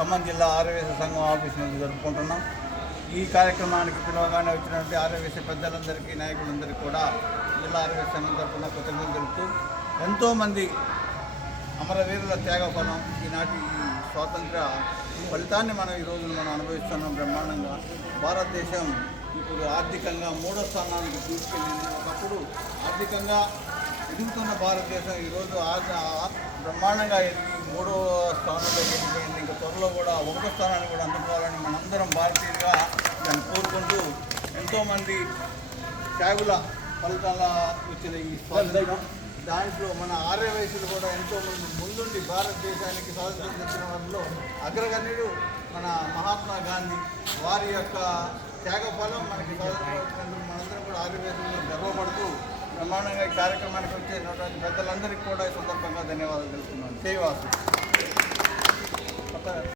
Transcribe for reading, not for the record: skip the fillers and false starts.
ఖమ్మం జిల్లా ఆర్యవేశ సంఘం ఆఫీస్ నుంచి జరుపుకుంటున్నాం. ఈ కార్యక్రమానికి పిలవగానే వచ్చినటువంటి ఆర్యవేశ పెద్దలందరికీ, నాయకులందరికీ కూడా జిల్లా ఆర్యవేశ సంఘం తరఫున కృతజ్ఞతలు తెలుపుతూ, ఎంతోమంది అమరవీరుల త్యాగఫలం ఈనాటి ఈ స్వాతంత్ర ఫలితాన్ని మనం ఈరోజు అనుభవిస్తున్నాం. బ్రహ్మాండంగా భారతదేశం ఇప్పుడు ఆర్థికంగా 3వ స్థానానికి తీసుకెళ్ళింది. ఒకప్పుడు ఆర్థికంగా ఎదుగుతున్న భారతదేశం ఈరోజు బ్రహ్మాండంగా ఎదిగి 3వ స్థానంలో ఎదిగిపోయింది. ఇంకా త్వరలో కూడా 1వ స్థానాన్ని కూడా అందుకోవాలని మనందరం భారతీయులుగా దాన్ని కోరుకుంటూ, ఎంతోమంది త్యాగుల ఫలితాల వచ్చిన ఈ స్వాతంత్రం, దాంట్లో మన ఆర్యవైశ్యులు కూడా ఎంతోమంది ముందుండి భారతదేశానికి స్వాతంత్రం తెచ్చిన వారిలో అగ్రగణ్యుడు మన మహాత్మా గాంధీ. వారి యొక్క త్యాగఫలం మనకి స్వాతంత్రం వచ్చినందుకు మనందరం కూడా ఆర్యవైశ్యులు గర్వపడుతూ బ్రహ్మాండంగా ఈ కార్యక్రమానికి వచ్చేసినటువంటి పెద్దలందరికీ కూడా ఈ సందర్భంగా ధన్యవాదాలు తెలుపుతున్నాను. జై వాసు.